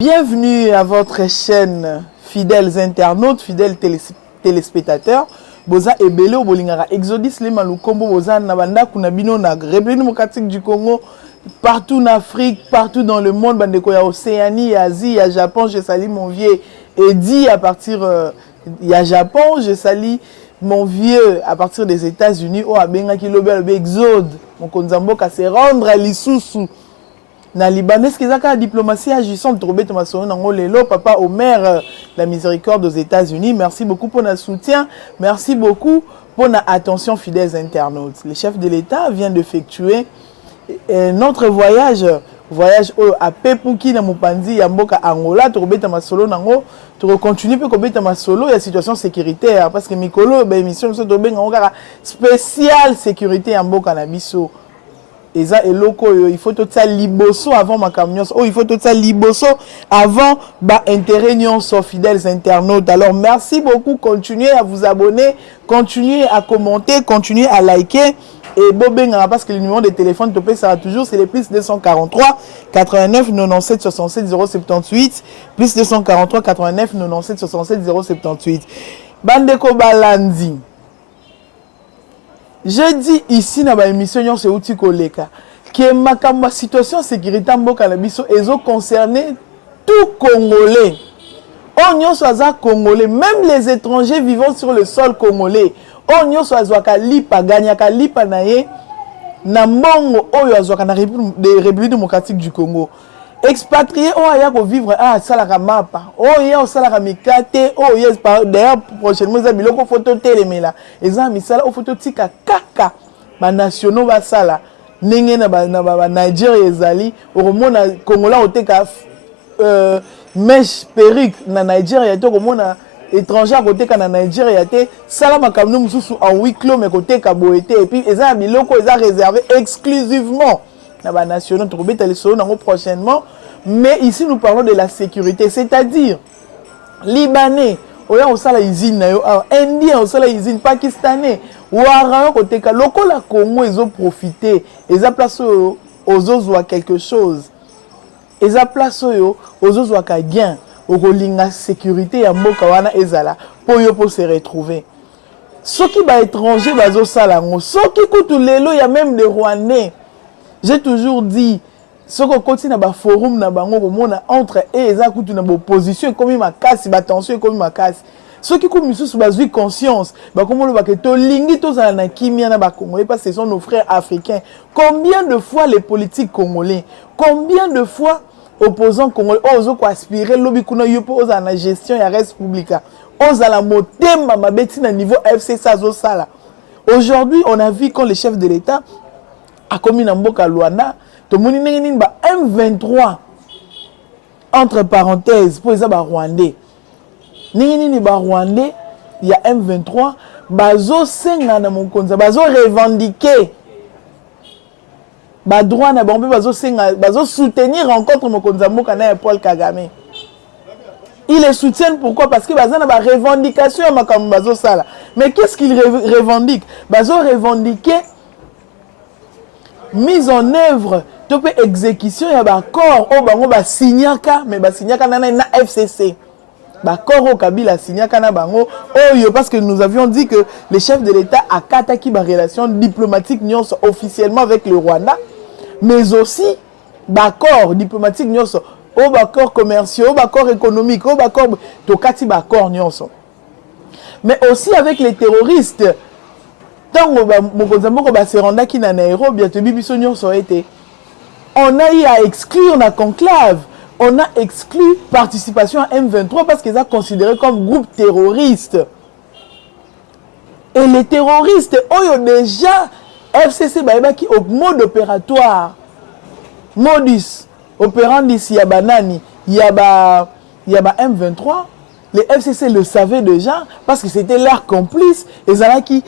Bienvenue à votre chaîne, fidèles internautes, fidèles téléspectateurs. Boza ebele o bolingara Exodus le malukombo boza na banda kuna bino na République démocratique du Congo, partout en Afrique, partout dans le monde, bandeko ya Océanie, Asie, ya Japon, je salue mon vieux Eddie à partir ya Japon, je salue mon vieux à partir des États-Unis, oh abenga ki lobe Exode, mon konzamboka se rendre à l'Isusu. Na Liban, est-ce qu'ils ont la diplomatie agissante de Papa Omer, la miséricorde aux États-Unis. Merci beaucoup pour notre soutien. Merci beaucoup pour notre attention, fidèles internautes. Le chef de l'État vient d'effectuer notre voyage à Pepouki, na Mupandi, Yamboka, Angola. Tu continues à faire ma solo, il y a situation sécuritaire. Parce que Mikolo, mission spéciale sécurité Yamboka na biso. Eza eloko il faut tout ça liboso avant ma camion. Oh, il faut tout ça liboso avant ba intérêt nyonso fidèles internautes. Alors merci beaucoup, continuez à vous abonner, continuez à commenter, continuez à liker et bobenga parce que le numéro de téléphone topé ça toujours c'est les plus 243 89 97 67 078 plus 243 89 97 67 078. Bandeko Balandi. Je dis ici dans l'émission c'est outil koleka que ma situation sécurité mboka na biso ezo concerner tout Congolais. On soit Congolais, même les étrangers vivant sur le sol congolais. On soit lipa ganyaka lipa naye na mbongo oyo azwaka na République démocratique du Congo. Expatrié o aya ko vivre salaka mapa o ya salaka mikate o yes d'ailleurs prochainement za biloko photo telemela eza misala o photo tika kaka ba nationaux ba sala ndenge na ba Nigeria ezali oromona Kongola oteka mesh perruque na Nigeria to komona étranger oteka na Nigeria te sala makamno mususu en huis clos mais koteka boete et puis eza biloko eza réservé exclusivement na nationaux trobeta les solo nango prochainement. Mais ici nous parlons de la sécurité, c'est-à-dire Libanais oya osala usine na yo Indien osala usine Pakistanais wara côté ka lokola Congo ezo profiter eza place ozozwa quelque chose eza place ozozwa ka gain okolinga sécurité ya mboka wana ezala po yo po se retrouver soki ba étranger bazo sala ngo soki kutu lelo ya même des Rwandais. J'ai toujours dit, ce qu'on continue à forum na bango komona entre et eza kutu na opposition comme ma casse, ba tension comme ma casse. Ceux qui comme sous bazui conscience, ba komolo ba ke to lingi to za na kimia na ba congolais parce que ce sont nos frères africains. Combien de fois les politiques congolais, combien de fois opposants congolais ozo ko aspirer lobi kuna yopo oza na gestion ya res publica. Oza la motema mabeti na niveau FC sazo sala. Aujourd'hui, on a vu quand le chef de l'État a commis na mboka Luanda to moni nini ba M23 entre parenthèses pour les ba Rwandais nini ba Rwandais il y a M23 bazo senga na monkonza bazo revendiquer ba droit na bombe bazo senga bazo soutenir rencontre monkonza mboka na Paul Kagame. Ils les soutiennent pourquoi? Parce que baza na ba revendication ya makambo bazo sala. Mais qu'est-ce qu'ils revendiquent? Bazo revendiquer mise en œuvre to pe exécution ya ba corps o bango ba signaka mais ba signaka na FCC ba corps o Kabila signaka na bango oyo parce que nous avions dit que le chef de l'État a kataki ba relation diplomatique nyonso officiellement avec le Rwanda mais aussi ba corps diplomatique nyonso o ba corps commerciaux ba corps économique o ba corps to kati ba corps nyonso mais aussi avec les terroristes. Tango mokonzamboko ba se renda ki na Nairobi ya tebi biso nyonso été on a eu à exclure na conclave on a exclu participation à M23 parce qu'ils sont considérés comme groupe terroriste et les terroristes oyo déjà FCC baeba ki au mode opératoire modus operandi ya banani ya ba M23. Les FCC le savaient déjà parce que c'était leur complice. Et ça qui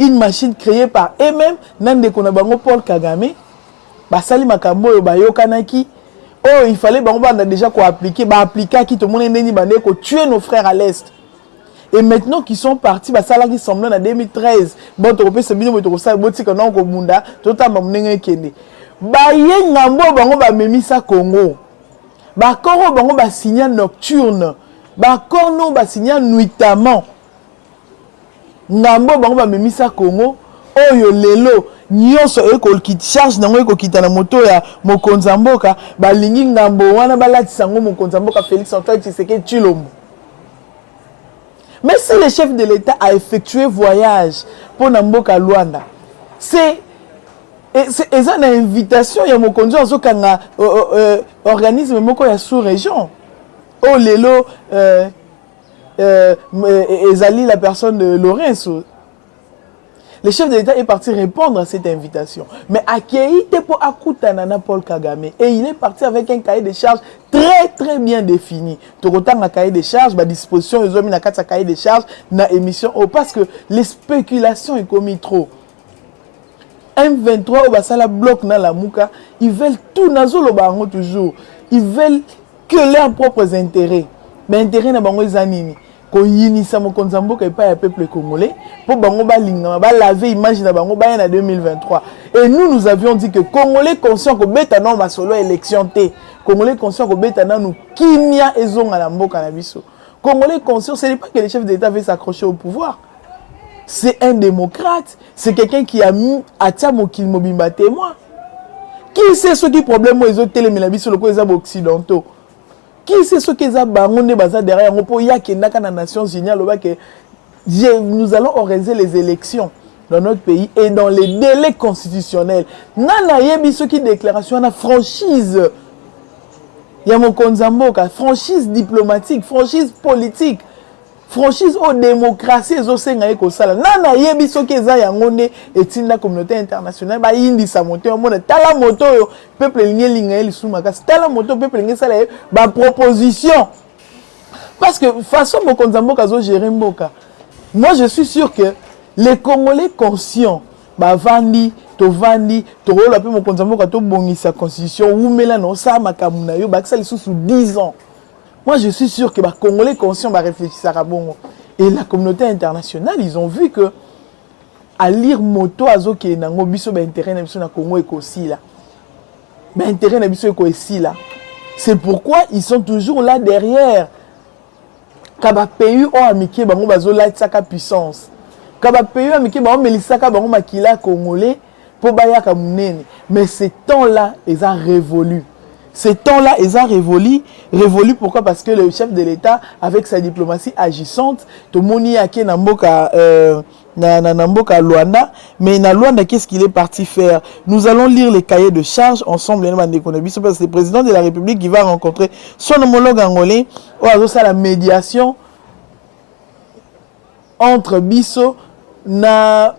une machine créée par eux-mêmes. Nande konabango Paul Kagame. Basali makambo yo bayo kanaki. Oh, il fallait bango banda déjà quoi appliquer. Ba appliquer qui tout le monde neni bande ko tuer nos frères à l'est. Et maintenant qu'ils sont partis, basala qui semblait en 2013. Bon, tu repères ce bino mais tu sais boti que non ko munda. Tota mamnenge kende. Ba yengambo bango ba memisa Congo. Bakoro bango ba signer nocturne. Bakono ba signer nuitamment. Ngambo bango ba memisa Congo. Oyo lelo nyonso eko ki charge nango eko kita na moto ya mokonza mboka balingi ngambo wana balatisa ngo mokonza mboka Félix Antoine Tshisekedi Tshilombo. Mais si le chef de l'État a effectué voyage pour Namboka Luanda, c'est une invitation, il y a mon conjoint organisme moko ya sous-région. Oh lelo ezali la personne de Lorenzo. Le chef de l'État est parti répondre à cette invitation. Mais accueilli pour Akutanana Paul Kagame. Et il est parti avec un cahier de charges très bien défini. Tout autant un cahier de charges, ma disposition, ils ont mis un cahier de charges dans l'émission. Parce que les spéculations sont commis trop. M23 au Basala bloc dans la Mouka, ils veulent tout nazo le barango toujours. Ils veulent que leurs propres intérêts. Mais intérêt na bango zanini. Ko yinisa mokonza mboka epa ya peuple congolais pour bango balinga ba laver image na bango ba en 2023. Et nous avions dit que congolais conscient ko beta na masolo élection té. Congolais conscient ko beta na nous kimia ezonga na mboka na biso. Congolais conscient, ce n'est pas que le chef d'État veut s'accrocher au pouvoir. C'est un démocrate, c'est quelqu'un qui a mis à Tsamokil Mobimba témoin. Qui sait ce qui problème ils ont télémélabi sur le côté occidentaux? Qui sait ce qu'ils ont bangoné derrière pour y a qui n'a qu'à Nations Unies que nous allons organiser les élections dans notre pays et dans les délais constitutionnels. Nana yebi ce qui déclaration na franchise. Il y a mon konzamboka, franchise diplomatique, franchise politique. Franchise aux démocraties et aux sénats et sala. Nana yebi so keza yangone et tinda communauté internationale ba indi sa moto monde tala moto yo peuple linga eli sumaka tala moto peuple linga sala ba proposition parce que façon mokonza mboka zo gérer mboka. Moi je suis sûr que les Congolais conscients ba vandi to rola pe mokonza mboka to bongisa constitution ou mela no sa makamuna yo ba sala sous 10 ans. Moi, je suis sûr que les Congolais conscients réfléchissent à Bongo. Et la communauté internationale, ils ont vu que à lire moto azo qui est nango biso ba intérêt na biso na Congo et aussi là. Ba intérêt na biso et aussi là. C'est pourquoi ils sont toujours là derrière. Kaba pays o amiki bango bazo la tsaka puissance. Kaba pays amiki bango melisaka bango makila congolais pour baya ka munene. Mais ces temps-là, ils ont révolu. Ces temps-là, ils ont révolu pourquoi? Parce que le chef de l'État, avec sa diplomatie agissante, tout le monde y a qui na mboka Luanda, mais na Luanda, qu'est-ce qu'il est parti faire? Nous allons lire les cahiers de charges ensemble, parce que c'est le président de la République qui va rencontrer son homologue angolais, ou à la médiation entre Bisso na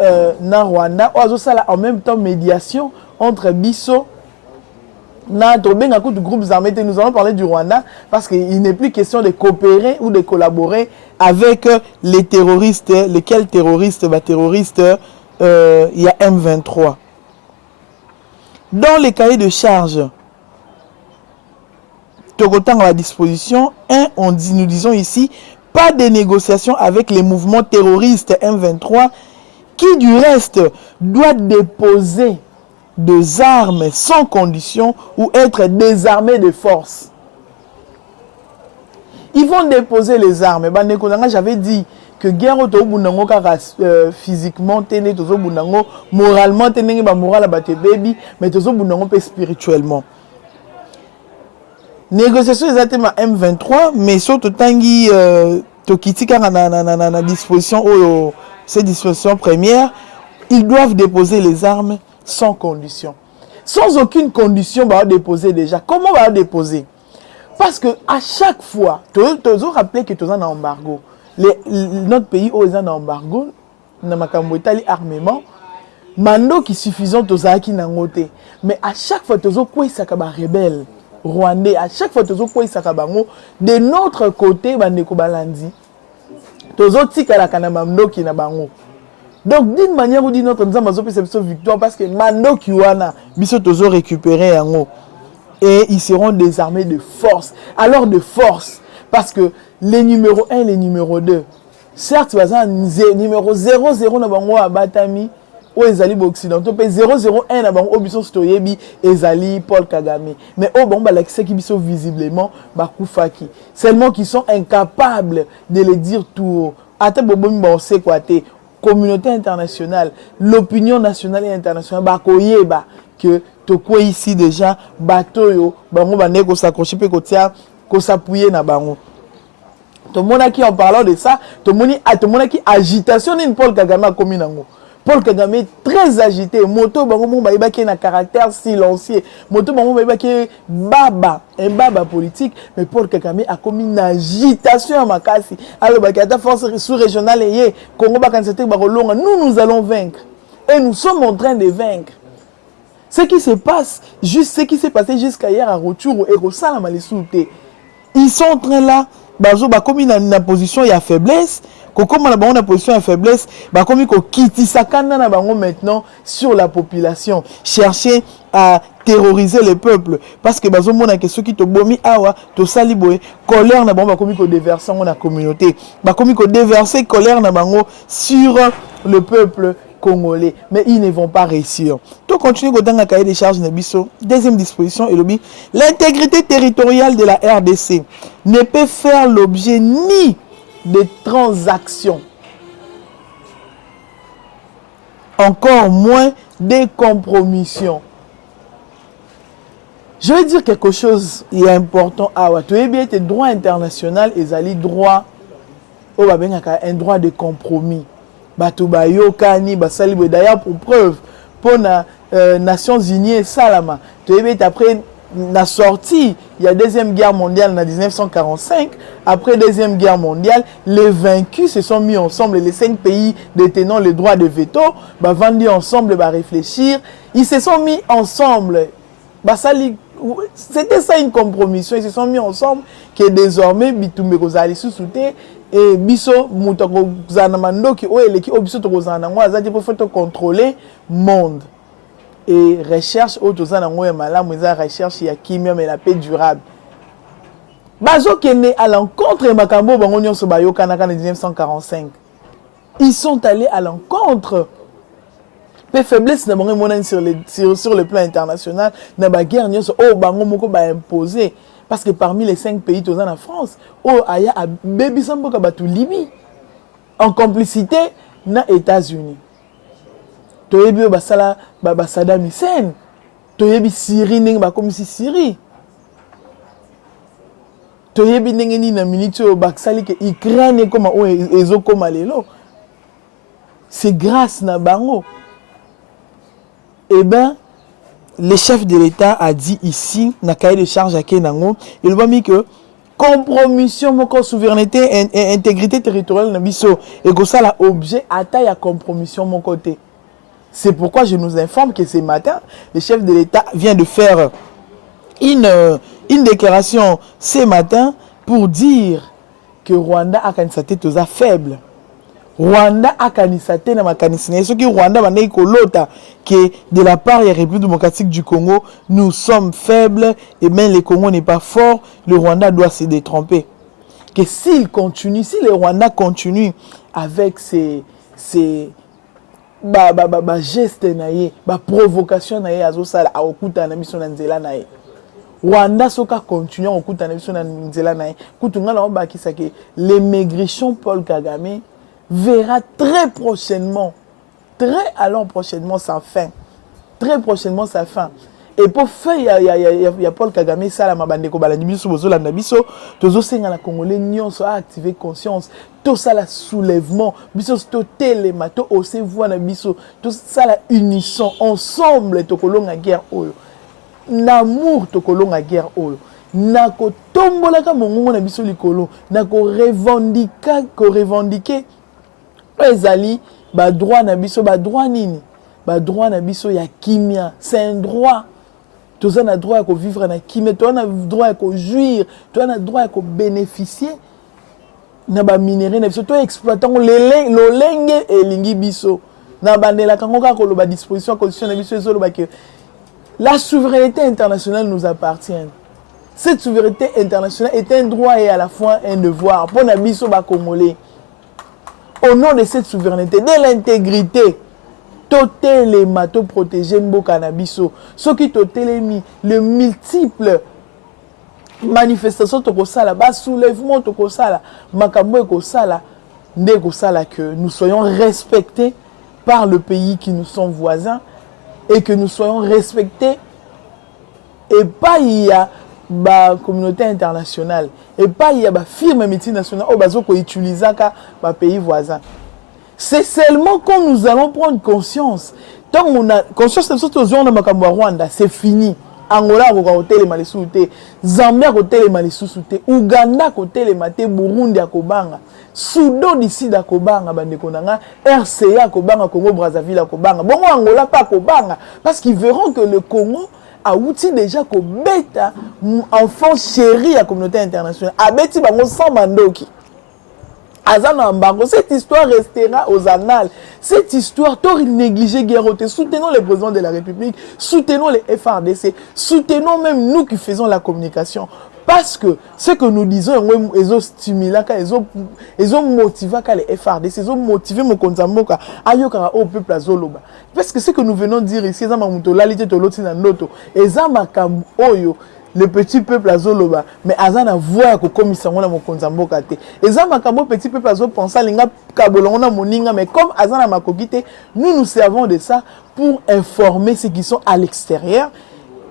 Rwanda, ou à en même temps médiation entre Bisso du groupe armés. Nous allons parler du Rwanda parce qu'il n'est plus question de coopérer ou de collaborer avec les terroristes. Lesquels terroristes? Il y a M23. Dans les cahiers de charges, Togotan à la disposition, nous disons ici, pas de négociation avec les mouvements terroristes M23 qui du reste doit déposer des armes sans condition ou être désarmés de force. Ils vont déposer les armes. J'avais dit que guerre physiquement, moralement, mais spirituellement. Négociation exactement M23, mais surtout tangi tokitika na disposition ces dispositions premières, ils doivent déposer les armes sans condition. Sans aucune condition, va déposer déjà. Comment va déposer? Parce que à chaque fois, tu dois rappeler que tu es en embargo. Notre pays est en embargo, na makambo Italie armement, mando qui suffisant aux aki nangote. Mais à chaque fois, tu dois quoi ça kaba rebelle rwandais. À chaque fois, tu dois quoi ça kaba ngo. De notre côté, bandeko balandi. Tu dois tika la kanamamdo qui na bango. Donc, d'une manière ou d'une autre, nous avons cette victoire parce que Mando Kiwana, Biso Tozo récupéré en haut. Et ils seront désarmés de force. Alors de force, parce que les numéros 1 et les numéros 2, certes, numéro 00 na bango à Batami, o ezali bo occidentaux pe 001 na bango biso stoyebi ezali Paul Kagame mais o bon balakisa ki biso visiblement bakufaki seulement qui sont incapables de le dire tout haut ata bobomi ba sait quoi te communauté internationale l'opinion nationale et internationale bakoyeba que toko ici déjà bateau yo bango bande ko s'accrocher pe ko tia ko s'appuyer na bango. Tout le monde qui en parlant de ça, tout le monde qui agitation ni Paul Kagame a commis nango. Paul Kagame est très agité. Moto bango ba qui a un caractère silencieux. Moto bango ba qui un baba politique, mais Paul Kagame a commis une agitation à makasi. Alors ba qui a force sous-régionale et Congo ba kan c'était ba longa, nous allons vaincre. Et nous sommes en train de vaincre. Ce qui se passe, juste ce qui s'est passé jusqu'à hier à Roturu et au Salama les souté. Ils sont en train là bazo ba komi na position ya faiblesse ko comme na bango na position ya faiblesse ba komi ko kitisa kana na bango maintenant sur la population chercher à terroriser le peuple parce que bazo mona que ceux qui to bomi awa to sali boye colère na bango ba komi ko déverser na communauté ba komi ko déverser colère na bango sur le peuple congolais, mais ils ne vont pas réussir. Tout continue dans le cahier des charges Nebiso. Deuxième disposition, l'intégrité territoriale de la RDC ne peut faire l'objet ni de transactions, encore moins des compromissions. Je vais dire quelque chose d'important. Tu es bien, tes droits internationaux, ils ont droit, un droit de compromis. Batubayo Kani basali d'ailleurs pour preuve pour na Nations Unies Salama tu es après la sortie il y a deuxième guerre mondiale en 1945 après deuxième guerre mondiale les vaincus se sont mis ensemble les 5 pays détenant le droit de veto ba vandi ensemble ba réfléchir ils se sont mis ensemble basali c'était ça une compromission ils se sont mis ensemble que désormais bitumbe kozali sous-souté et biso mutako zana mandoki o eleki o biso to kozana ngo azati pour faire contrôler monde et recherche auto zana ngo ya malamu za recherche ya kimia mais la paix durable bazo kene à l'encontre makambo bango nyonso bayoka na 1945 ils sont allés à l'encontre mais faiblesse na bango mona sur le plan international na ba guerre nyonso o bango moko ba imposer. Parce que parmi les 5 pays tous en France, il y a Baby Samboka Batou Libye, en complicité dans les États-Unis. Tu as vu Saddam Hussein, tu as vu Syrie, comme si Syrie. Tu as vu na minute que Ukraine comme ezo comme lelo. C'est grâce na bango. Eh ben le chef de l'État a dit ici, dans le cahier de charge à Kenango, il va dire que compromission, mon souveraineté et intégrité territoriale, et que ça, l'objet à taille à compromission, mon côté. C'est pourquoi je nous informe que ce matin, le chef de l'État vient de faire une déclaration ce matin pour dire que Rwanda a sa tête aux faible. Rwanda a kanisate na makanisine. Ce qui Rwanda va lota que de la part de la République démocratique du Congo, nous sommes faibles et même le Congo n'est pas fort, le Rwanda doit se détromper. Que s'il continue, si le Rwanda continue avec ses gestes naie, provocation naie azosala a okuta na biso na nzela naie. Rwanda soka continue a okuta na biso na nzela naie. Kutunga na obakisa que les maigrichons Paul Kagame verra très prochainement sa fin. Très prochainement sa fin. Et pour faire, il y a Paul Kagame, ça, la mabandeko, balanibiso, bozolanda biso, tozo senga la Congolais, nyonso a activé conscience, tout ça la soulèvement, biso to telema, to ose voix na biso, tout ça la unisson, ensemble, tokolonga guerre oyo. L'amour tokolonga guerre oyo. Nako tombolaka mongongo na biso likolo, nako revendiquer ezali ba droit na biso ba droit nini ba droit na biso ya kimia c'est un droit tous on a droit à vivre na kimia tu as droit à jouir tu as droit à bénéficier na ba minerai na biso to exploitant lolenge elingi biso na bandela kango ka ko lo ba disposition constitution na biso ezolo ba que la souveraineté internationale nous appartient. Cette souveraineté internationale est un droit et à la fois un devoir pour na biso ba congolais. Au nom de cette souveraineté, de l'intégrité totelema to protéger mboka na biso soki totelemi le multiple manifestation tokosala ba soulèvement tokosala makambo ekosala nde kosala que nous soyons respectés par le pays qui nous sont voisins et que nous soyons respectés et pas il y a la communauté internationale et pas il y a la firme multinationale au bazo ko utiliser ka ba pays voisins. C'est seulement quand nous allons prendre conscience. Tant on a conscience de ce que on a Rwanda, c'est fini. Angola côté les malisouté, Zambia côté les malisouté, Ouganda côté les maté, Burundi à Kobanga, Soudan d'ici à Kobanga, Bandekonanga, RCA Kobanga, Congo Brazzaville à Kobanga. Bon Angola pas Kobanga parce qu'ils verront que le Congo a outil déjà ko beta enfant chéri à la communauté internationale. A beti bango sans mandoki. Cette histoire restera aux annales. Cette histoire, tant négligé Guerroté, soutenons les présidents de la République, soutenons les FRDC, soutenons même nous qui faisons la communication. Parce que ce que nous disons, ils ont stimulé, ils ont motivé les FRDC, ils ont motivé mon konzamboka, ayoka au peuple azoloba. Parce que ce que nous venons de dire ici, ils ont le petit peuple azoloba mais azana voix ko komisa ngona mokonzamboka te eza makambo petit peuple azo penser linga kabolonga moninga mais comme azana makokite nous servons de ça pour informer ceux qui sont à l'extérieur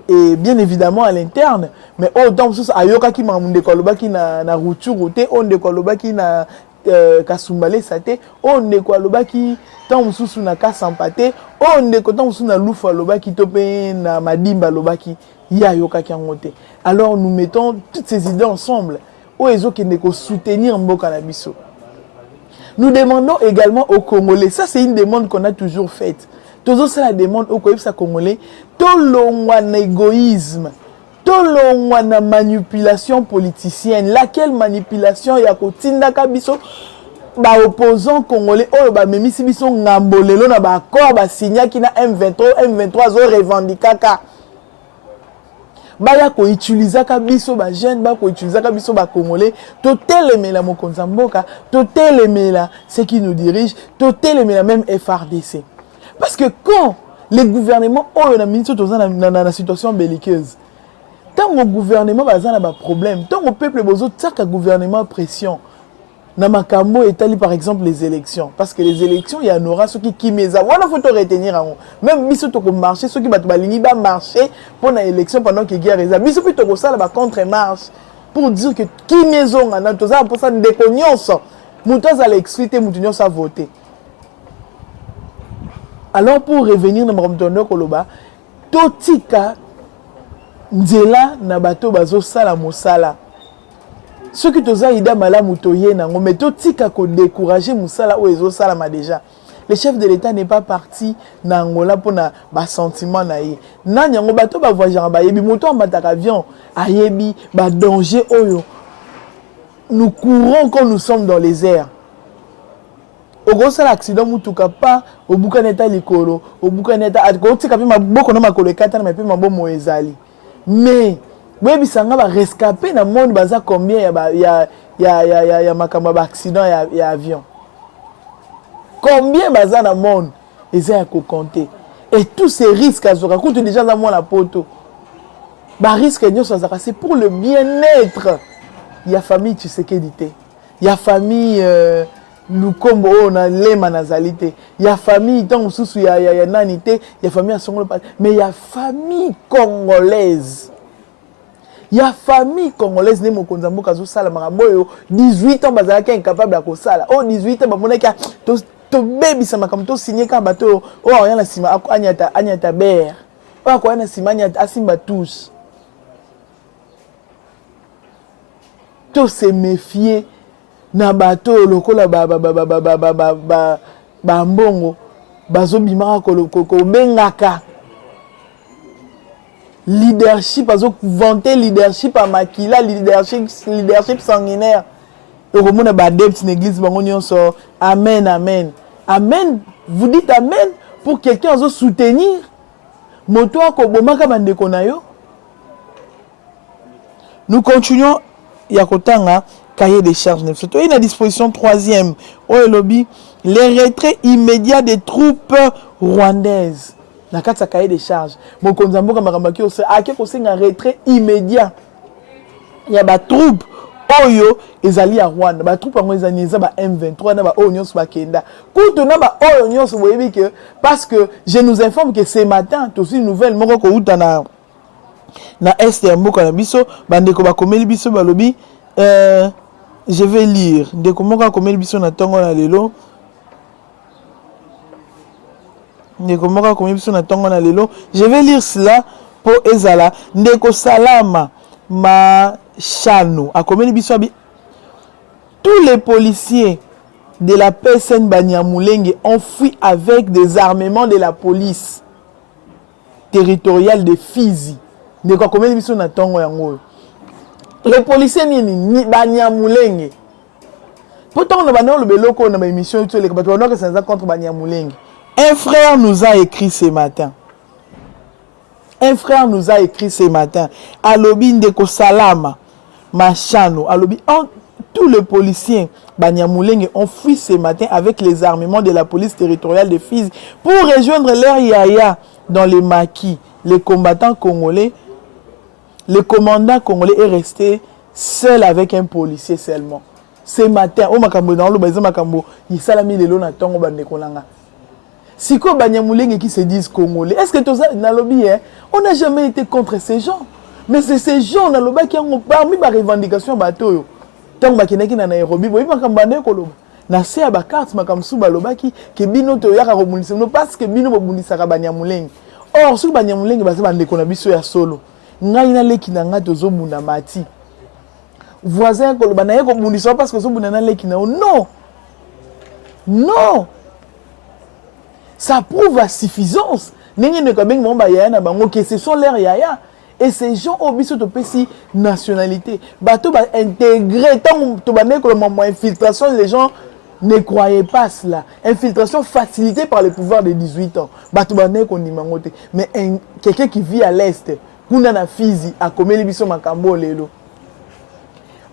et bien évidemment à l'interne mais autant sous ayoka ki mamunde koloba ki na ruturu te onde koloba ki na kasumbale sate onde koloba ki tant sous na kasampate onde ko tant sous na lufa loba ki topé na madimba loba ki alors nous mettons toutes ces idées ensemble où ils ont qui soutenir Mboka na biso. Nous demandons également aux Congolais, ça c'est une demande qu'on a toujours faite. Toujours c'est la demande aux Congolais, tout le égoïsme, tout le manipulation politicienne, laquelle manipulation ya kotinda ka biso ba opposants congolais oyo ba memisi biso ngambolelo na ba accord ba signa ki na M23 zo revendiquer ka baya ko utiliser ka biso ba jeune ba ko utiliser ka biso ba congolais to telemela mokonza mboka to telemela ceux qui nous dirigent to telemela même FRDC parce que quand les gouvernements ont na ministre na situation belliqueuse tant au gouvernement baza na ba problème tant au peuple bozo tsaka gouvernement pression na makambo etali par exemple les élections parce que les élections il y en aura ceux qui meza wana faut to retenir en même biso to ko marcher ceux qui ba balingi ba marcher pour la élection pendant que guerre eza biso plutôt ko sala ba contre marche pour dire que qui maison na to za pour ça de cognos mutoza la exciter mutunyo sa voter alors pour revenir na mtomtondo koloba totika nzela na bato bazo sala mosala ceux qui toza ida malamu toye nango mais totika ko décourager musala o ezo sala ma déjà le chef de l'état n'est pas parti na Angola pour na ba sentiment na ye na nyango bato ba voyager ba yebi moto en mataka avion ayebi ba danger oyo nous courons quand nous sommes dans les airs au gros ça l'accident mutuka pas au bukaneta likolo au bukaneta ko tika pe maboko na makolo ekata na pe mabomo ezali mais oui, bisanga va rescaper dans le monde baza combien ya makamba ba accident ya avion. Combien baza dans le monde ils ont à compter. Et tous ces risques azoka coûte déjà dans moi la poto. Ba risque c'est pour le bien-être. Il y a famille tu sais qu'il dit. Il y a famille Lukombo na lema nazalité. Il y a famille tant sous il y a nanité, il y a famille à son mais il y a famille congolaise. Il y a famille congolaise ne mokonza mboka zo sala makambo 18 ans bazalaka incapable ya kosala. Oh 18 ans bamonaka to baby sama comme to signer ka bato oh rien la sima anyata ber. Oh ko na sima anyata asimba tous. To se méfier na bato lokola ba mbongo bazo bimaka ko bengaka leadership azo vanter leadership à makila leadership sanguinaire et comme on a ba debt l'église bango nyonso amen amen amen vous dites amen pour quelqu'un azo soutenir moto ko bomaka bandeko na yo. Nous continuons Yakotanga, cahier des charges. Il y a une disposition troisième. Oh, lobby, les retraits immédiats des troupes rwandaises. Dans le cahier des charges. Mon konzambo kamarambaki aussi, à quel point un retrait immédiat. Il y a des troupes. Oyo ezali à Rwanda ba troupe ngo ezali za ba M23 na ba Onyos ba Kenda kuto na ba Onyos boyebi que parce que je nous informe que ce matin tout une nouvelle moko ko uta na est ya mboka na biso bandeko ba komeli biso balobi je vais lire ndeko moko komeli biso na tongo na lelo ndeko moko komeli biso na tongo na lelo je vais lire cela pour ezala ndeko salama ma Chano, à combien de tous les policiers de la PSN Banyamulenge ont fui avec des armements de la police territoriale de Fizi. De quoi combien de bisous n'attendons yango? Les policiers ni Banyamulenge. Pourtant on a banné le beloko on a une émission sur les bateaux que c'est contre Banyamulenge. Un frère nous a écrit ce matin. Un frère nous a écrit ce matin. Alobi Ndeko Salama. Machano, alobi, tous les policiers Banyamulenge ont fui ce matin avec les armements de la police territoriale de Fizi pour rejoindre leur yaya dans les maquis. Les combattants congolais, le commandant congolais est resté seul avec un policier seulement. Ce matin, au Makambo, dans le Baïza Makambo, il s'est mis les lots à Tongo Bandekolanga. Si quoi Banyamulenge qui se disent congolais, est-ce que tout ça, dans le billet, on n'a jamais été contre ces gens? Mais c'est ces gens dans le bas qui ont parmi les revendications bateau. Tant que qui na Nairobi, boy pas comme bandé koloba. Na se aba carte makam sou baloba qui bino to yaka komunisa no parce que bino bobundisa ka Banyamulenge. Or sou Banyamulenge ba se bande ko na biso ya solo. Ngai na leki na nga tozo muna mati. Voisin koloba na yeko bundisa parce que zo muna na leki na non. Non. Ça prouve à suffisance. Nengi ne ka beng mo ba yaya na bango que ce sont leurs yaya. Et ces gens ont mis sur la nationalité. Bateau va intégrer. Tant que infiltration, les gens ne croyaient pas cela. Infiltration facilitée par le pouvoir de 18 ans. Bateau va mais quelqu'un qui vit à l'est, kuna na Fizi, a commis l'émission Makambo lelo.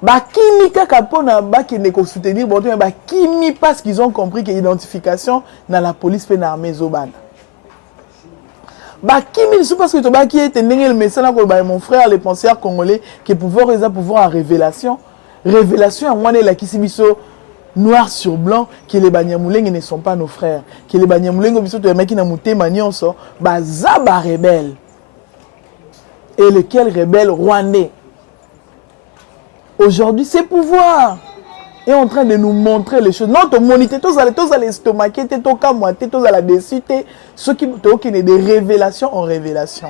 Bakimi kakapona baki ne ko soutenir bateau mais bakimi parce qu'ils ont compris que l'identification dans la police peut l'armée zobana. Kimi parce que toi qui était le message mon frère les penseurs congolais qui pouvoir à révélation à moi la kisibiso noir sur blanc que les Banyamulenge ne sont pas nos frères que les Banyamulenge biso to maki na mutema nyonso bazaba rebelle et lequel rebelle rwandais aujourd'hui c'est pouvoir est en train de nous montrer les choses. Non, ton monité, tous les stomaquer, tous camoiter, tous la déciter, ce qui est des révélations en révélation.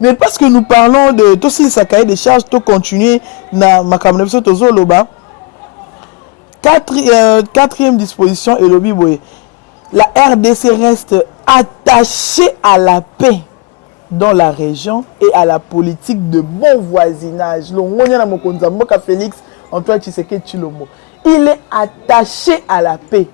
Mais parce que nous parlons de tous ces cahiers des charges, tout continuer dans ma caméra, tout ça, loba. Quatrième disposition, et lobby boy. La RDC reste attachée à la paix dans la région et à la politique de bon voisinage. Le Félix Antoine Tshisekedi Tshilombo. Il est attaché à la paix.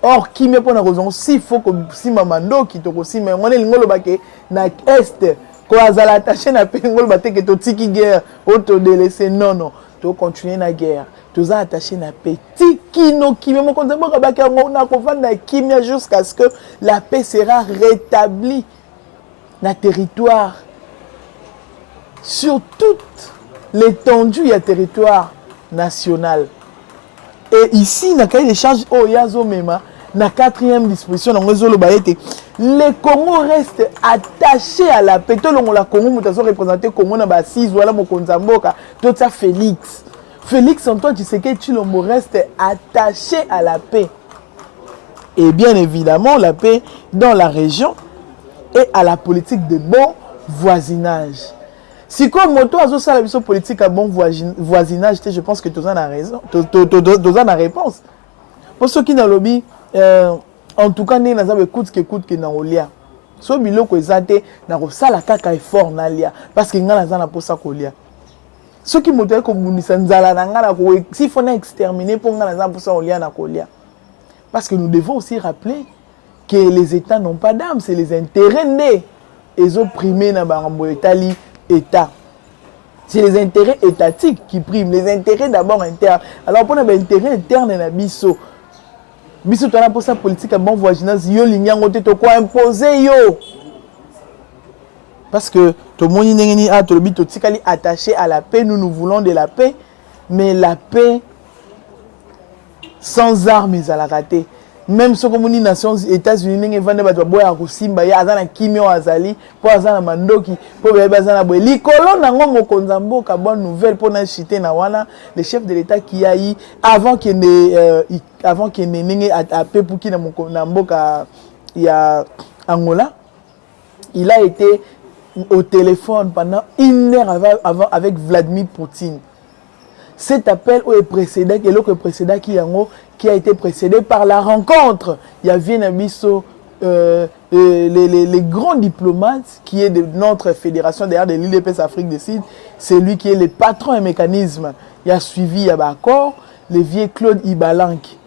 Or, qui me pose la raison, s'il faut que si mamando qui te aussi, mais on est l'ingolo baké na est, qu'on a attaché à la paix, l'ingolo baké que to tiki guerre, ou to délaisser, non, to continuer la guerre, to za attaché à la paix. Tiki no qui me pose la raison, baké on a confié na kimia jusqu'à ce que la paix sera rétablie dans le territoire sur toute l'étendue du territoire national. Et ici, dans le cahier des charges, la quatrième disposition, le Congo reste attaché à la paix. Tout le monde, Congo, nous représenté Congo dans la 6 voilà mon Konzamboka, tout ça Félix. Félix Antoine Tshisekedi Tshilombo reste attaché à la paix. Et bien évidemment, la paix dans la région et à la politique de bon voisinage. Si comme moto a ça la politique à bon voisinage, je pense que tu as raison, tu as la réponse. Pour ceux qui n'ont lobby, en tout cas, nous avons écoute que na olia. So biloko ezate na ko sala kaka effort na lia parce que ngana za na posa kolia. Ceux qui moto ko munisa nzala na ngana ko si faut na exterminer pour ngana za posa olia na kolia. Parce que nous devons aussi rappeler que les États n'ont pas d'âme, c'est les intérêts nés. Ils ont primé na bango État. C'est les intérêts étatiques qui priment, les intérêts d'abord internes. Alors pour les intérêts internes na biso biso tona pour sa politique à bon voisinage yo linyango te to quoi imposer yo. Parce que tout le monde a tout le but attaché à la paix, nous voulons de la paix, mais la paix sans armes à la raté. Même si comme les nations États-Unis ne vendent pas de bois à Roussimba, il y a un kimio azali, pour azana mandoki, pour bazana bois. L'icolo nango mokonzambo ka bonne nouvelle pour n'achiter na wana le chef de l'État qui a eu avant qu'il ne à paix pour qui na mokonzambo ka il y a Angola, il a été au téléphone pendant 1 heure avant avec Vladimir Poutine. Cet appel est précédé, et l'autre précédent qui a été précédé par la rencontre. Il y avait les grands diplomates qui est de notre fédération d'ailleurs de l'IDPS Afrique du Sud, c'est lui qui est le patron et mécanisme. Il a suivi, il y a accord, le vieux Claude Ibalanki.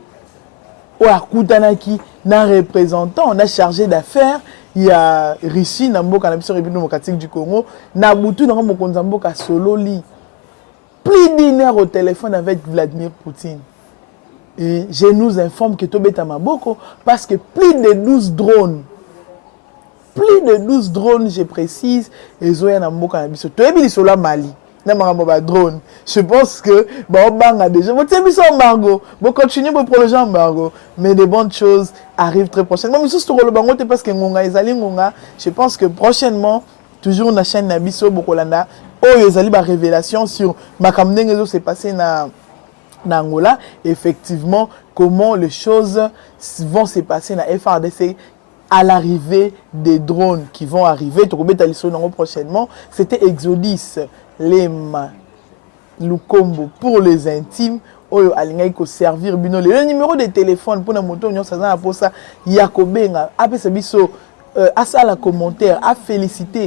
Ou à Koutanaki, un représentant, on a chargé d'affaires. Il y a Russie, Namboka, la République démocratique du Congo, Nabutu, Namboka, Sololi. Plus d'1 heure au téléphone avec Vladimir Poutine. Et je nous informe que Tobeta Maboko, parce que plus de 12 drones, je précise, et Zoya Namboka Nabiso. Tu es bien sur la Mali. Drone. Je pense que a déjà. Vous embargo. Vous continuez de prolonger l'embargo. Mais de bonnes choses arrivent très prochainement. Mais surtout le bango parce que je pense que prochainement, toujours la chaîne Nabiso Bokolanda, il y a des révélations sur ce qui s'est passé dans Angola. Effectivement, comment les choses vont se passer dans FRDC à l'arrivée des drones qui vont arriver. Prochainement, c'était Exodus. Lema Lukombo pour les intimes oyo alingai ko servir bino le numéro de téléphone pour na moto nyo ça za pour ça yakobenga apesa biso à ça la commentaire à féliciter